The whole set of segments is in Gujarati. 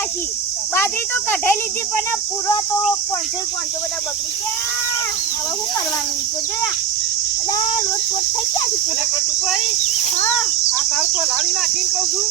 હાચી બાજરી તો કઢાઈ લીધી પણ પૂરો તો પાંચસો પાંચસો બધા બગડી ગયા. હવે શું કરવાનું? તો જોયા એટલે લોટ પોટ થઈ ગયા છે. અલે કટુભાઈ હા. આ તાર પલાળી નાખીને કહું છું.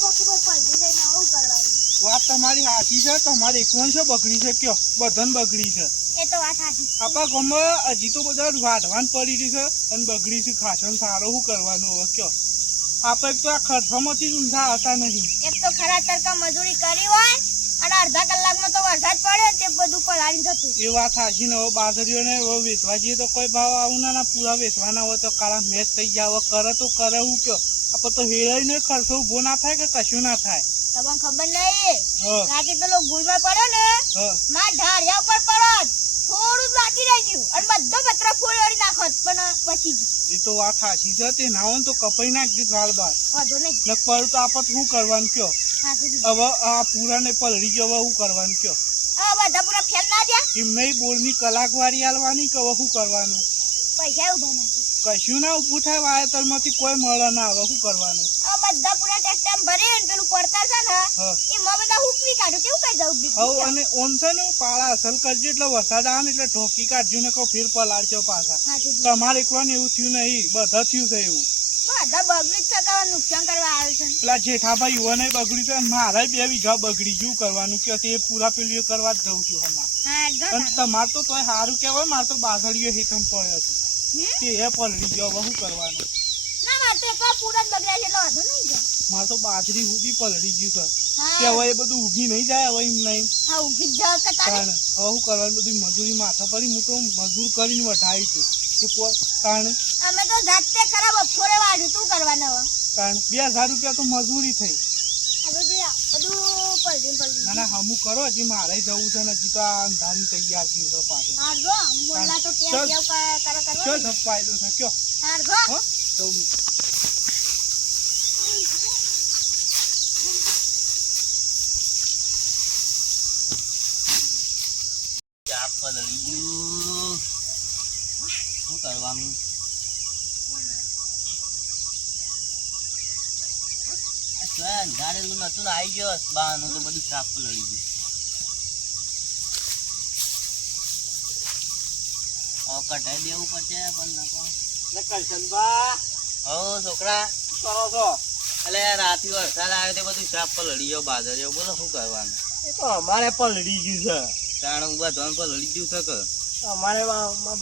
બાકી કોઈ પલટી જઈને શું કરવાનું? વાત તમારી સાચી છે તમારે એકવન છે બગડી છે કયો? બધાને બગડી છે. એ તો વાત સાચી આપણા ગમે હજી તો બધા વાઢવાન પડી રહી છે અને બગડી છે ખાસણ સારો શું કરવાનું હવે કયો? આપણે તો આ ખર્ચામાંથી ઊંધા હતા નહીં એક તો ખરા તરકા મજૂરી કરી હોય અને અડધા કલાકમાં તો વરસાદ પડ્યો તે બધું પલાળી જતું. એ વાત સાચી ને હવે બાજરીઓને હવે વેચવા જઈએ તો કોઈ ભાવ આવું ના ના પૂરા વેચવાના હોય તો કાળા મેચ થઈ જાવ કરે તો કરે હું કયો. આપણે તો હેરાઈને ખર્ચો ઊભો ના થાય કે કશું ના થાય? તમને ખબર નહીં? બાકી પેલો ગુલમાં પડ્યો ને માં ઢાળિયા ઉપર પડત થોડું બાકી રહી ગયું અને બધો પત્ર ફોડી નાખોત પણ બચી ગયું એ તો વાત સાચી છે. તે ના તો કપાઈ નાખજો વાળ બાર. વાંધો નહીં. ને પર તો આપણે શું કરવાનું કયો? હવે આ પૂરા ને પલળી જવા શું કરવાનું કયો? હવે બધા પૂરા ફેલ ના દ્યા એમ નહીં બોરની કલાક વાળી આલવાની કે હવે શું કરવાનું? પૈસા ઊભા નાખે કશું ના ઉભું થાય વાયતરમાંથી કોઈ મળે ના હવે શું કરવાનું? આ બધા પૂરા ટ્રેક્ટર પડતા છે ને હા. એમાં બધા હુકવી કાઢું કેવું કઈ જવું બી હવ અને ઓમ છે ને પાળા અસલ કરજો એટલે વરસાદ આવે ને એટલે ઢોકી કાઢજો ને કહો ફીર પલાળજો પાછા. તમારે એકલાને એવું થયું નહીં બધા થયું છે એવું. બધા બગડી જ નુકસાન કરવા આવે છે પેલા જેઠાભાઈ યુવાને બગડ્યું છે મારા બે વીઘા બગડી ગયું કરવાનું કે તે પૂરા પેલું કરવા જ જઉં છું હમણાં. તમારે તો તોય સારું કહેવાય મારે તો બાસળીઓ હેઠમ પડ્યો છે. તે એ પલળી ગયો હવે શું કરવાનું? મારે તો પૂરા બાજરી સુધી પલળી ગયું છે. કે હવે એ બધું ઉગી નહીં જાય હવે એમ નહીં. હા ઉગી જ હવે હું કરવાનું બધું મજૂરી માથા પડી હું તો મજૂર કરીને વઢાવી છું. કે તાણે. અમે તો જાતે ખરાબ બપોરે વાજુ તું કરવાના હવે તાણે બે હજાર રૂપિયા તો મજૂરી થઈ. ના ના હમું કરો હજી મારે જવું છે ને હજી તો આ અંધારી તૈયાર થયું છે પાછું. ફાયદો છે કયો. ગયું શું કરવાનું? અંધારેલું નતું ને આઈ ગયો બાનું તો બધું ચાપ લડી ગયું કઢાઈ દેવું પડશે પણ નકો કરશનબા હો છોકરા. કરો છો એટલે રાતે વરસાદ આવ્યો તે બધું ચાપ પલળી ગયો બાજર બોલો શું કરવાનું? એ તો અમારે પલળી ગયું છે. કારણ બધા પલળી ગયું છે કે? અમારે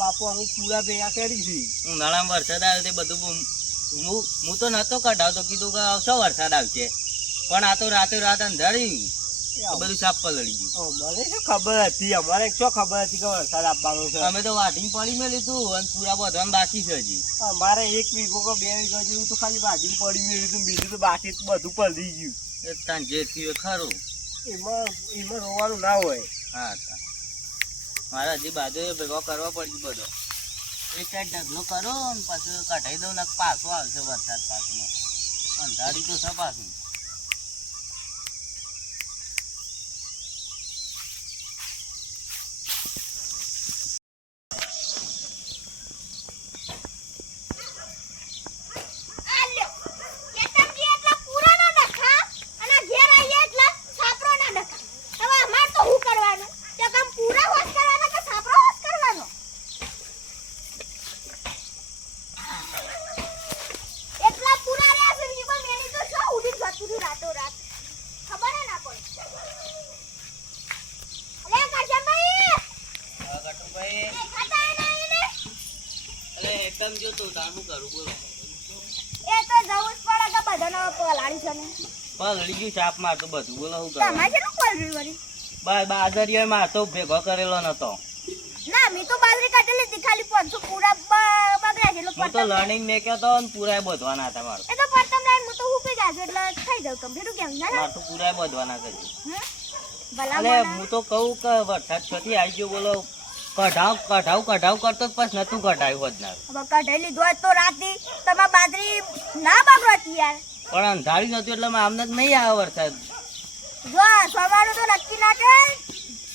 બાપુ અમુક પૂરા ભેગા કરી છે. ઉનાળામાં વરસાદ આવ્યો તે બધું હું હું તો નતો કઢાવતો કીધું કે આવશો વરસાદ આવશે. પણ આ તો રાતે રાત અંધારી બધું સાપ પલળી ગયું. અમારે શું ખબર હતી? અમારે શું ખબર હતી કે વરસાદ આપવાનો છે? અમે તો વાઢીને પડી મેં લીધું અને પૂરા બધવાનું બાકી છે હજી. અમારે એક વીઘો કે બે વીઘો જેવું તો ખાલી વાઢી પડી મેં લીધું બીજું તો બાકી બધું પલળી ગયું. એ તાન જે થયું ખરું. એમાં એમાં રોવાનું ના હોય. હા મારે હજી બાજુ ભેગો કરવો પડશે બધો. એક સાઈડ ઢગલો કરો ને પાછું કઢાઈ દઉં ને પાછો આવશે વરસાદ પાછું. અંધારી તો છે પાછું આલ્યો કેતનજી એટલા પૂરાના ડખા અને ઘેર આઈએ એટલા સાપરોના ડખા હવે અમાર તો શું કરવાનું તે કામ પૂરા હોશ કરવાના કે સાપરો હોશ કરવાનો એટલા પૂરા રહ્યા છે બીજું કોઈ મેણી તો શું ઉડી જતું રહ્યું રાતો રાત ખબર હે ના પડી અલે કાશનભાઈ કટુભાઈ દેખાતા હે નહીં ને અરે એકદમ જોતું તાર શું કરું બોલો એ તો જવું જ પડે કે બધાનો પલાળી છે ને પલળી ગયું સાપ મારતો બધું. બોલો શું કરવા તમારે કેટલું પલળ્યું વળી? બા બાજરીઓ મારતો ભેગો કરેલો નતો. ના મેં તો બાજરી કાઢી લીધી ખાલી પાંચસો પૂરા બ- બગડ્યા છે હું તો લર્નિંગ મે કે તો ને પૂરા બધવાના હતા મારો. એ તો પતંગ લાઈન હું તો ગયા છે એટલે થઈ જાવ કમ્પ્લીટ કેમ ના મારે તો પૂરા બધવાના છે. ભલા હું તો કહું કે વરસાદ છથી આવી ગયો બોલો. કઢાવ કઢાવ કઢાવ કરતો પછી નતું કઢાયું હોત ના. કઢાઈ લીધું હોત તો રાતે તમારે બાજરી ના બગડતી યાર. પણ અંધારી નતું એટલે આમને જ નહીં આવે વરસાદ જો સોમાનું તો નક્કી ના કે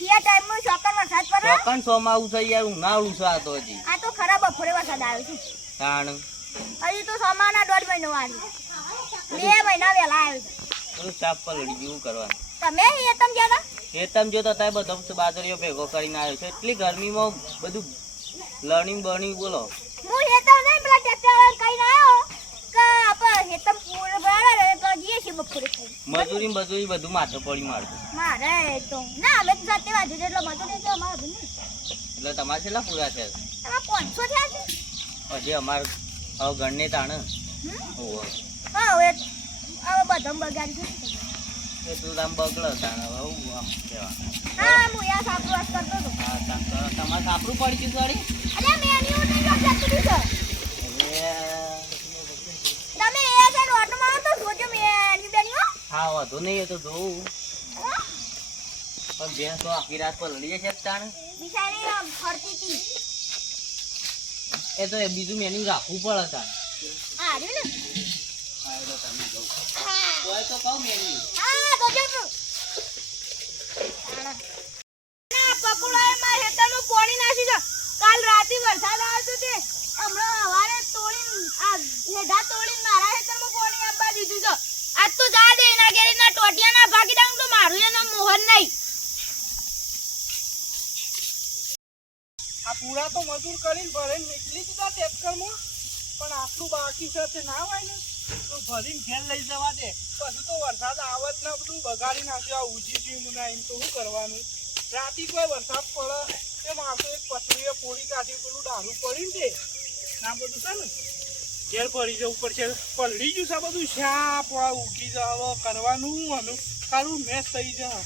ટાઈમ ટાઈમમાં ચોકન વરસાદ પડે? ચોકન સોમાં છે યાર ઉનાળું છે આ તો હજી. આ તો ખરાબ બપોરે વરસાદ આવ્યો છે. તાણ. હજી તો સોમાના દોઢ મહિનો બે મહિના આવ્યો છે. સાપ પલડી ગયું કરવાનું. તમે એ તમ ગયા હતા? એ તમે જો તો તાય બધો બાજરીઓ ભેગો કરીને આવ્યો છે. એટલી ગરમીમાં બધું લર્નિંગ બર્નિંગ બોલો હું હેતમ નહીં પેલા ટ્રેક્ટર વાળા કઈ આવ્યો કે આપણે હેતમ પૂરે ભરાડે ને તો જઈએ બપોરે ખાઈ. મજૂરી મજૂરી બધું માથે પડી મારતું. મારે તો ના અમે તો જાતે વાંધો નહીં એટલે મજૂરી તો અમારે બધું એટલે તમારે કેટલા પૂરા છે? તમારે પાંચસો થયા છે? હજી અમારે હવે ગણને તાણે? ઓહો હા હવે હવે બધા બગાડી છે. એટલું આમ બગડો તાણે હવે હું આમ કહેવા હા હું યાર સાપુ વાત કરતો હતો. હા તમારે સાપરું પડી ગયું સોરી છે તમે એ સાઈડ ઓટોમાં આવો તો જોજો મેન્યુ બેન્યુ હા વાંધો નહીં એ તો જોઉં. પણ બેન તો આખી રાત પલળી છે તાણે બિચારી આમ ફરતી હતી. એ તો એ બીજું મેન્યુ રાખવું પડે તાણે હા ને? હા તો કહું મેન્યુ હા જોજો તું ના પકોડાએ મારા હેતરનું પાણી નાખી છે કાલ રાતે વરસાદ આવ્યો તે હમણાં હવારે તોડીને આ હેઢા તોડીને મારા હેતરમાં પાણી આપવા દીધું છે આજ તો જા દે એના ઘેર એના ટોટિયાના ભાગી ડાંગ તો મારું એનો મોહન નહીં આ પૂરા તો મજૂર કરીને ભરીને નીકળી દીધા ટેક્ટરમાં. પણ આટલું બાકી છે ના હોય ને, તો ભરીને ઘેર લઈ જવા દે. પછી તો વરસાદ આવત ને, બધું બગાડી નાખ્યું. આ ઉજી જીવ ના એમ તો શું કરવાનું? રાતી કોઈ વરસાદ પડે તે માણસો એક પથરીએ પોળી કાઢી, પેલું ડાળું પડી ને તે આ બધું છે ને? ઘેર ભરી જવું પડશે. પલળી ગયું છે બધું. શાપ ઉગી જાવ કરવાનું હું સારું મેચ થઈ જાય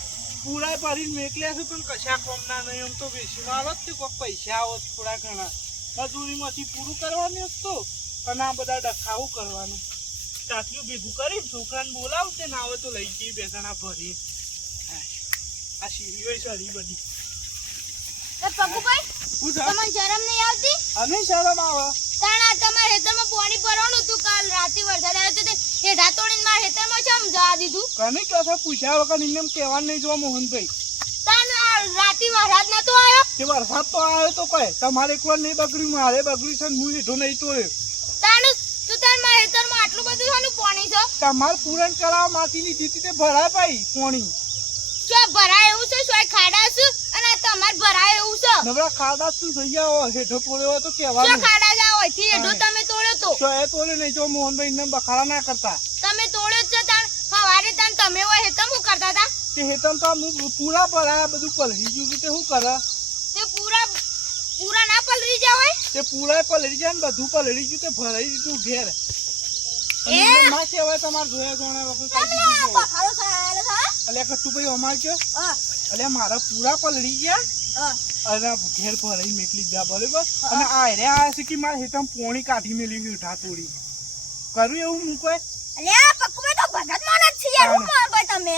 પૂરા ભરીને મેકલ્યા છે પણ કશા કોમના નહીં આમ તો બેસી મારો જ તે કોઈક પૈસા આવત થોડા ઘણા. મજૂરીમાંથી પૂરું કરવાનું તો અને આ બધા ડખાવું કરવાનું. તાત્યું ભેગું કરી છોકરાને બોલાવતે ના આવે તો લઈ જઈએ બે જણા ભરી આ સીરીઓ સરી બધી. પગુભાઈ છે તમને શરમ નહીં આવતી? અને શરમ આવે. તાણા તમારા હેતરમાં પાણી ભરવાનું હતું કાલ રાતે વરસાદ આવ્યો તો એ હેઢા તોડીને મારા હેતરમાં ચમ જવા દીધું? કને કશે પૂછ્યા વગર એમને એમ કહેવાનું નહીં જોવા મોહનભાઈ. તાન રાતે વરસાદ નતો આવ્યો? કે વરસાદ તો આવ્યો તો કહે તમારે એકવાર નહીં બગડ્યું મારે બગડ્યું છે હું સીધો નહીં તોડ્યો તાનું તું તાર મારા હેતરમાં આટલું બધું શાનું પાણી છે? તમારે પૂરણ કરાવવા માટીની જીતી તે ભરાય ભાઈ પોણી. જો ભરાય એવું છે? સોય ખાડા છે? અને ભરાય એવું છે. નબળા ખાડા શું થઈ ગયા હેઠો તોડ્યો તો જો કહેવાનું. ખાડા જા હોય? થી હેઠો તમે તોડ્યો તો. તો એ તોડે નહીં જો મોહનભાઈ ને બખાડા ના કરતા. તમે તોડ્યો છે તાન સવારે તાન તમે હોય હેતમ હું કરતા હતા? તે હેતમ તો હું પૂરા ભરાયા બધું પલળી ગયું તે શું કરે? તે પૂરા પૂરા ના પલરી જાય હોય? તે પૂરા પલરી જાય ને બધું પલળી ગયું તે ભરાઈ દીધું ઘેર. એ! એમને ના તમાર જોયા જોણા વખત કઈ તમે છે અલ્યા કટ્ટુ ભાઈ અમાર હા. અલ્યા મારા પૂરા પલળી ગયા? હા. અને ઘેર ભરાઈ મેકલી ગયા બરોબર? અને આ રે આ છે કે મારે હેતમ પોણી કાઢી મેલી ઉઠા તોડી. કરું એવું હું કોઈ? અલ્યા પક્કુભાઈ તો ભગત માણસ છે યાર હું. ભાઈ તમે?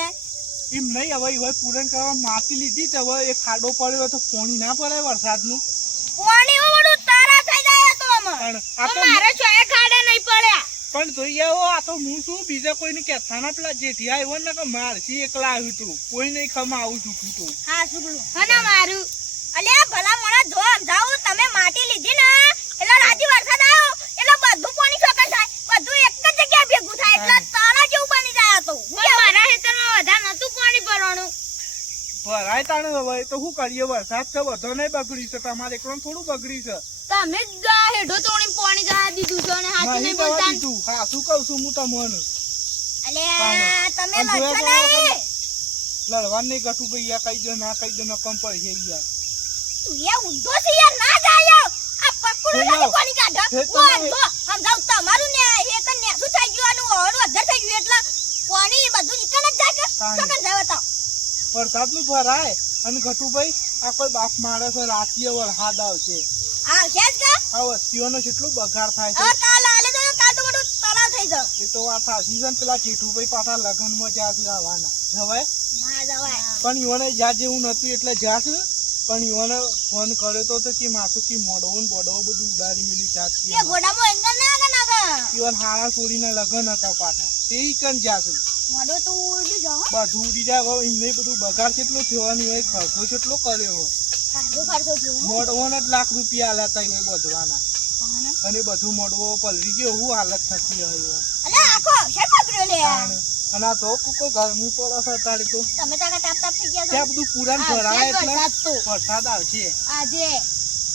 એમ નહીં હવે હવે પૂરણ કરવા માટી લીધી તો હવે એ ખાડો પડ્યો તો પોણી ના પડે વરસાદનું. પાણી ઓડું તારા થઈ જાય તો અમાર પણ આ તો મારે ખાડા નહીં પડ્યા. પણ જોઈ આવો આ તો હું શું બીજા કોઈને કહેતા ના પેલા જેઠી આવ્યો ને કે મારથી એકલા આવ્યું તું. કોઈ નહીં ખમા આવું ચૂકું તું હા સુગલું હના મારું. અલ્યા ભલા મોણા જો સમજાવું તમે માટી લીધી ને એટલે રાજી વરસાદ આવ્યો એટલે બધું પાણી ચોકન થાય. બધું એક જ જગ્યાએ ભેગું થાય એટલે તારા જેવું બની જાય તો. મારા ખેતરમાં વધારે નતું પાણી ભરવાનું. ભરાય તાણે હવે તો શું કરીએ વરસાદ છે બધો નહીં બગડી છે તમારે એકલો થોડું બગડી છે તમે જ આ હેઠો તોડીને પાણી જવા દીધું છે હાચું નહીં બોલતા. તું. હા શું કહું છું હું તમને અલે તમે લડશો નહીં. લડવા નહીં કઠું ભાઈ આ કઈ દો ના કઈ દો નકમ છે યાર. તું એ ઊંધો છે યાર ના જાય આ પકડો. નથી કોની કાઢો. ઊંધો સમજાવ તમારું ને એ ને શું થઈ ગયું આનું ઓળું અધર થઈ ગયું એટલે કોની બધું નીકળ જ જાય કે? કર જાય બતાવ વરસાદનું ભરાય. અને ઘટુભાઈ આ કોઈ બાપ માણસ રાતીએ વરસાદ આવશે. આવશે જ કે? આ વસ્તીઓનો કેટલું બગાડ થાય છે હવે કાલ આલે તો કાલ તો બધું થઈ જાવ એ તો વાત સાચી છે ને પેલા જેઠુભાઈ પાછા લગ્નમાં જ્યાં આવવાના જવાય? ના જવાય. પણ ઈવોને જ્યાં જેવું નતું એટલે જ્યાં છે પણ ઈવોને ફોન કર્યો તો તો કે માથું કે મોડવો ને બોડવો બધું ઉડાડી મેલી એ કે ઘોડામાં એંગલ ના ના ઈવન હારા છોડીના લગ્ન હતા પાછા. તે કન જ્યાં છે. મોઢો તો ઉડી જાવ બધું ઉડી જાય હવે એમને બધું બગાડ કેટલો થવાની હોય ખર્ચો કેટલો કર્યો હોય. ને લાખ રૂપિયા આલા તા એ બધવાના અને બધું મોડવો પલરી ગયો હું હાલત થતી હોય અને આખો શેમ પકડ્યો લે? અને આ તો કોઈ ગરમી પડે છે અત્યારે તો. તમે તો આગળ તાપ તાપ થઈ ગયા છે. આ બધું પુરાણ ભરાય એટલે વરસાદ આવશે. આજે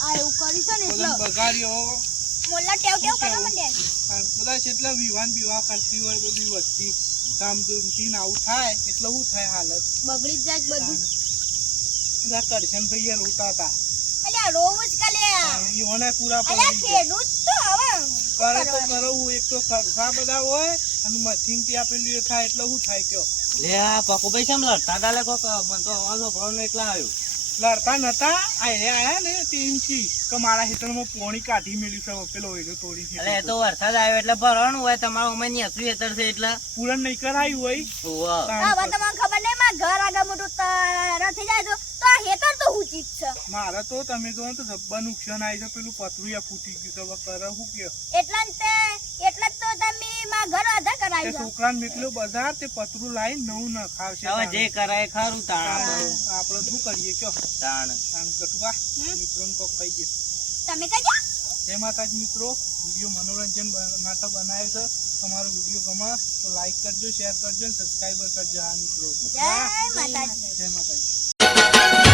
આ એવું કર્યું છે ને એટલે. બગાડ્યો. મોલ્લા ટેવ ટેવ કરવા કેવું? બધા એટલા વિવાહ વિવાહ કરતી હોય બધી વસ્તી ધામધૂમથી ને આવું થાય એટલે શું થાય હાલત? બગડી જ જાય બધું. બધા કરશન ભાઈ રોતા હતા. અલ્યા રોજ કલ્યા કાલે. ઈઓને પૂરા અલ્યા પડી ગયા. ખેડૂત તો હવે કરે તો કરવું એક તો ખા બધા હોય અને મથીન ત્યાં આપેલી ખા ખાય એટલે શું થાય કયો? લે આ પકુભાઈ કેમ લડતા તા લે કોક મન તો અવાજ સાંભળવાનો એટલા આવ્યું. લડતા નતા આયરે આયા ને ટીમથી કે મારા હેતરમાં પોણી કાઢી મેલ્યું છે પેલો એનો તોડી છે. એટલે એ તો વરસાદ આવ્યો એટલે ભરવાનું હોય તમારું અમે નેસું હેતર છે એટલે. પૂરણ નહીં કરાયું હોય. હવે. તમને ખબર નહીં માં ઘર આગળ મોટું ત- નથી જાય તો તો આ હેતર તો ઉચિત છે. મારે તો તમે કહો ને તો જબ્બર નુકસાન આવી છે પેલું પતરું યા ફૂટી ગયું તો કરે શું કયો એટલા ને તે એટલા જ તો તમે માં ઘર આધા તે કરાવી છે છોકરાને નીકળ્યો બજાર તે પતરું લાવીને નવું ન ખાવશે. હવે જે કરાય ખરું તાણ આપણે. શું કરીએ કયો તાણ. તાણ કટવા હમ? મિત્રોને કોક કહી દે તમે કહેજો જય માતાજી મિત્રો વીડિયો મનોરંજન માટે બનાવ્યો છે. તમારો વીડિયો ગમે તો લાઈક કરજો શેર કરજો અને સબસ્ક્રાઈબર કરજો. હા મિત્રો. જય માતાજી. જય માતાજી.